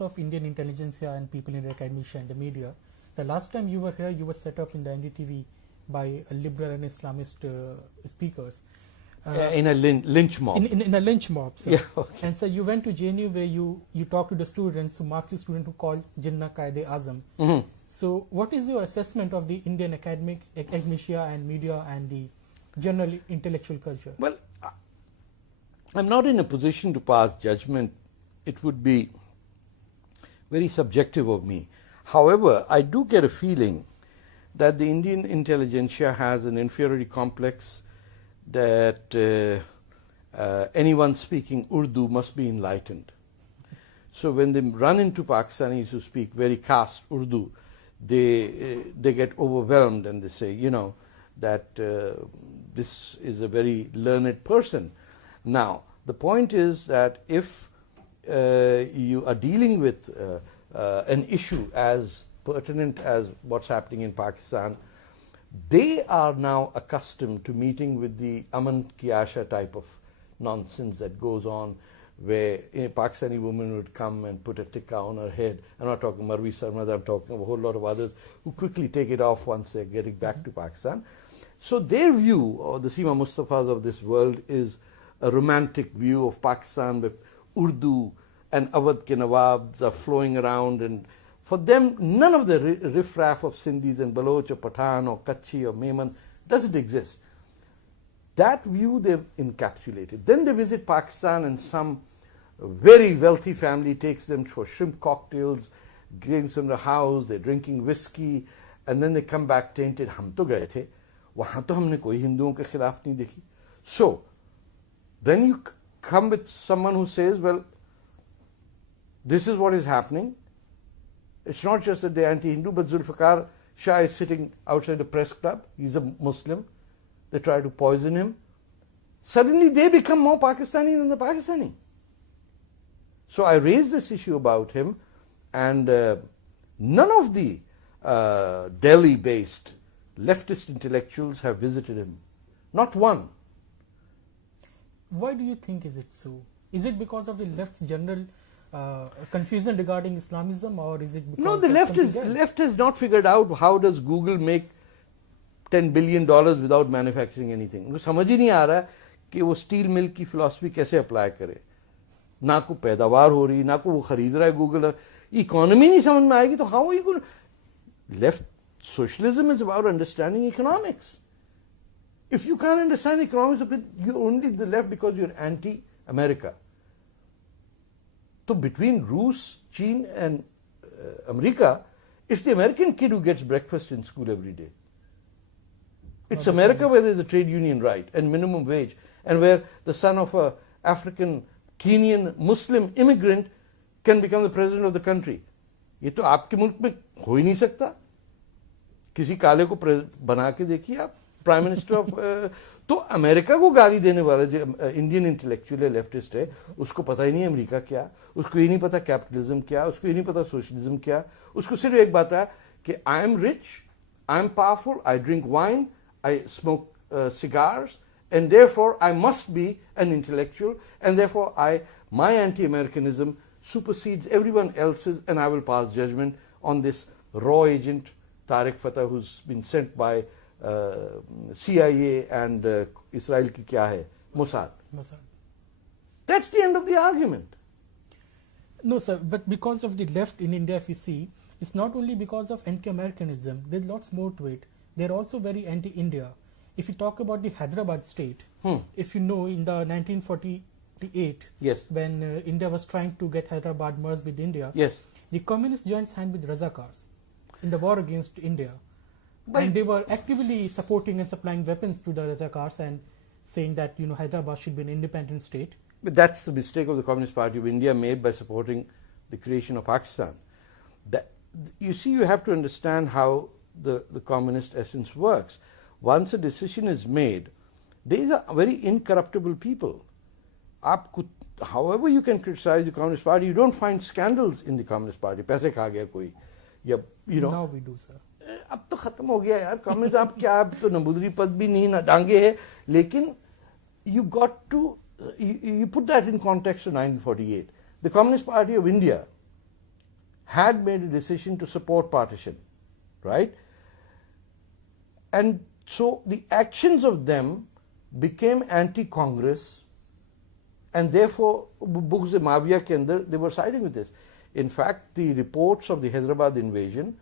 of Indian intelligentsia and people in academia and the media. The last time you were here, you were set up in the NDTV by a liberal and Islamist speakers. In a lynch mob. In a lynch mob, sir. Yeah, okay. And so you went to JNU where you talked to the students, so Marxist student who called Jinnah Qaid-e-Azam. Mm-hmm. So what is your assessment of the Indian academia and media and the general intellectual culture? Well, I'm not in a position to pass judgment. It would be very subjective of me. However, I do get a feeling that the Indian intelligentsia has an inferiority complex, that anyone speaking Urdu must be enlightened. So when they run into Pakistanis who speak very caste Urdu, they get overwhelmed and they say, you know, that this is a very learned person. Now, the point is that if you are dealing with an issue as pertinent as what's happening in Pakistan, they are now accustomed to meeting with the Aman Ki Asha type of nonsense that goes on, where a Pakistani woman would come and put a tikka on her head. I'm not talking Marvi Sarmad, I'm talking of a whole lot of others who quickly take it off once they're getting back to Pakistan. So their view, or the Seema Mustafas of this world, is a romantic view of Pakistan with Urdu and Awadh ke Nawabs are flowing around, and for them none of the riffraff of Sindhis and Baloch or Pathan or Kachhi or Memon doesn't exist. That view they've encapsulated. Then they visit Pakistan and some very wealthy family takes them for shrimp cocktails, gives them the house, they're drinking whiskey, and then they come back tainted. Hum to gaye the, wahan to humne koi Hinduon ke khilaf nahi dekhi. So, then you come with someone who says, well, this is what is happening. It's not just that they're anti-Hindu, but Zulfikar Shah is sitting outside the press club. He's a Muslim. They try to poison him. Suddenly they become more Pakistani than the Pakistani. So I raised this issue about him, and none of the Delhi-based leftist intellectuals have visited him. Not one. Why do you think is it so? Is it because of the left's general confusion regarding Islamism, or is it because no, the left has not figured out how does Google make $10 billion without manufacturing anything. उनको समझ ही नहीं आ रहा कि वो steel mill की philosophy कैसे apply करे. ना को पैदावार हो रही, ना को वो खरीद रहा है गूगल. इकोनॉमी नहीं समझ में आएगी तो how are you going to... Left socialism is about understanding economics. If you can't understand economics, you're only the left because you're anti-America. So between Rus, China and America, it's the American kid who gets breakfast in school every day. It's America where there's a trade union right and minimum wage, and where the son of a African, Kenyan, Muslim immigrant can become the president of the country. ये तो आपके मुल्क में हो ही नहीं सकता. किसी काले को बना के देखिए आप प्राइम मिनिस्टर ऑफ. तो अमेरिका को गाली देने वाला जो इंडियन इंटेलेक्चुअल लेफ्टिस्ट है, उसको पता ही नहीं अमेरिका क्या, उसको ये नहीं पता कैपिटलिज्म क्या, उसको ये नहीं पता सोशलिज्म क्या. उसको सिर्फ एक बात है कि I am rich, I am powerful, I drink wine, I smoke cigars, and therefore I must be an intellectual, and therefore my anti-Americanism supersedes everyone else's, and I will pass judgment on this raw agent Taarak Fateh, who's been sent by CIA and Israel ki kya hai? Mossad. That's the end of the argument. No, sir, but because of the left in India, if you see, it's not only because of anti-Americanism, there's lots more to it. They're also very anti-India. If you talk about the Hyderabad state, if you know, in the 1948, yes, when India was trying to get Hyderabad merged with India, yes, the communists joined hands with Razakars in the war against India. And they were actively supporting and supplying weapons to the Razakars and saying that, you know, Hyderabad should be an independent state. But that's the mistake of the Communist Party of India made by supporting the creation of Pakistan. You see, you have to understand how the communist essence works. Once a decision is made, these are very incorruptible people. However you can criticize the Communist Party, you don't find scandals in the Communist Party. पैसे खा गया कोई, या you know. Now we do, sir. अब तो खत्म हो गया यार. कम्युनिस्ट आप क्या, अब तो नंबूदरी पद भी नहीं, ना डांगे है. लेकिन you got to you put that in context of 1948. The Communist Party of India had made a decision to support partition, right? And so the actions of them became anti-Congress, and therefore Bughz-e-Mawiya ke andar they were siding with this. In fact, the reports of the Hyderabad invasion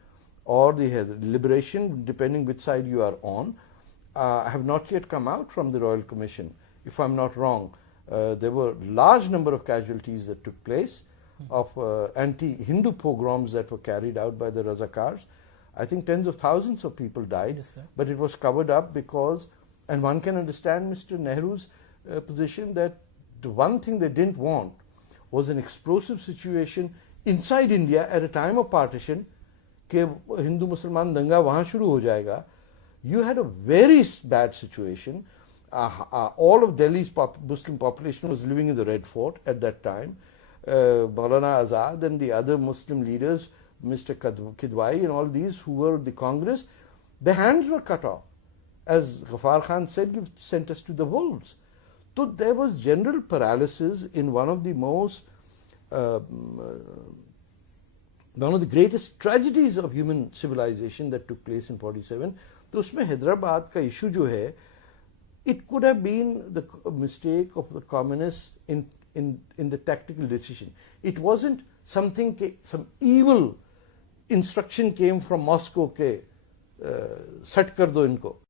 or the liberation, depending which side you are on, have not yet come out from the Royal Commission. If I'm not wrong, there were large number of casualties that took place of anti-Hindu pogroms that were carried out by the Razakars. I think tens of thousands of people died, Yes, sir. but it was covered up because, and one can understand Mr. Nehru's position that the one thing they didn't want was an explosive situation inside India at a time of partition, कि हिंदू मुसलमान दंगा वहाँ शुरू हो जाएगा. You had a very bad situation. All of Delhi's Muslim population was living in the Red Fort at that time. Maulana Azad and the other Muslim leaders, Mr. Kidwai and all these who were the Congress, their hands were cut off. As Ghaffar Khan said, you sent us to the wolves. So there was general paralysis in one of the most one of the greatest tragedies of human civilization that took place in 47. तो उसमें हैदराबाद का issue जो है, it could have been the mistake of the communists in the tactical decision. It wasn't something some evil instruction came from Moscow के सट कर दो इनको.